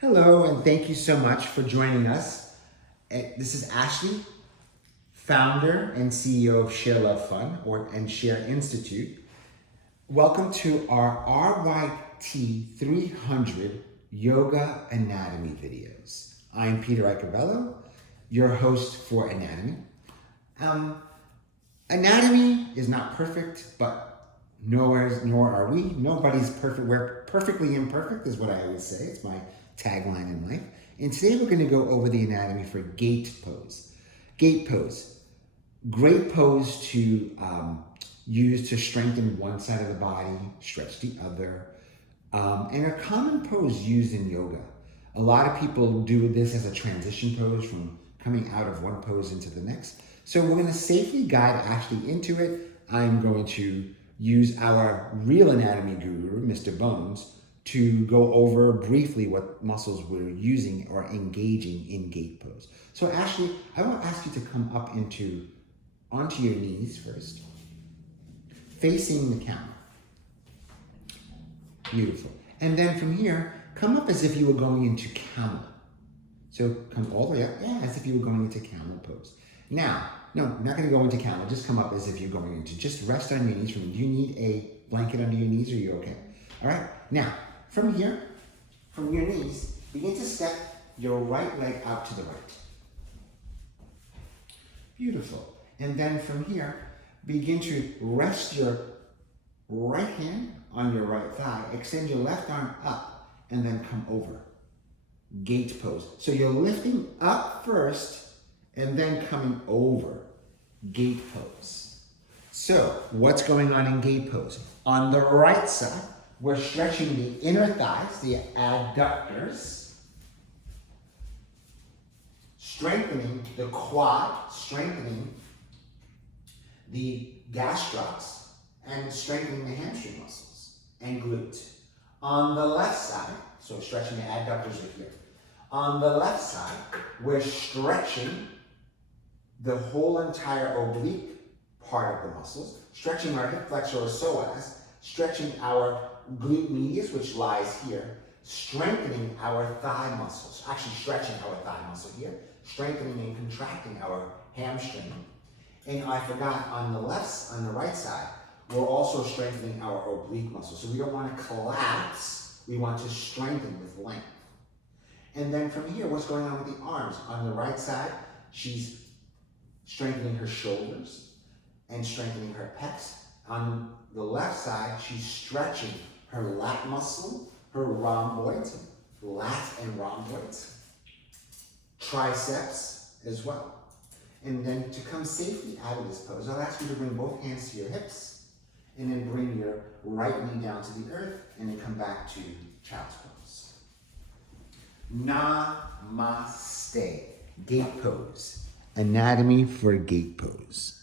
Hello, and thank you so much for joining us. This is Ashley, founder and CEO of Share Love Fun and Share Institute. Welcome to our RYT 300 Yoga Anatomy videos. I'm Peter Icabello, your host for Anatomy. Anatomy is not perfect, but nor are we. Nobody's perfect. We're perfectly imperfect is what I always say. It's my tagline in life. And today we're going to go over the anatomy for gate pose. Gate pose. Great pose to use to strengthen one side of the body, stretch the other, and a common pose used in yoga. A lot of people do this as a transition pose from coming out of one pose into the next. So we're going to safely guide Ashley into it. I'm going to use our real anatomy guru, Mr. Bones, to go over briefly what muscles we're using or engaging in gate pose. So Ashley, I want to ask you to come up onto your knees first, facing the camera. Beautiful. And then from here, come up as if you were going into camel. So come all the way up, as if you were going into camel pose. Now, no, I'm not going to go into camel. Just come up as if you're going into. Just rest on your knees. Do you need a blanket under your knees, or are you okay? All right. Now, from here, from your knees, begin to step your right leg out to the right. Beautiful. And then from here, begin to rest your right hand on your right thigh. Extend your left arm up, and then come over. Gate pose. So you're lifting up first, and then coming over, gate pose. So what's going on in gate pose? On the right side, we're stretching the inner thighs, the adductors, strengthening the quad, strengthening the gastrocs, and strengthening the hamstring muscles and glutes. On the left side, so stretching the adductors are here. On the left side, we're stretching the whole entire oblique part of the muscles, stretching our hip flexor or psoas, stretching our glute medius, which lies here, strengthening our thigh muscles, actually stretching our thigh muscle here, strengthening and contracting our hamstring. And I forgot, on the right side, we're also strengthening our oblique muscles. So we don't want to collapse, we want to strengthen with length. And then from here, what's going on with the arms? On the right side, she's strengthening her shoulders and strengthening her pecs. On the left side, she's stretching her lat muscle, her rhomboids, lat and rhomboids, triceps as well. And then to come safely out of this pose, I'll ask you to bring both hands to your hips, and then bring your right knee down to the earth, and then come back to child's pose. Namaste. Gate pose. Anatomy for gate pose.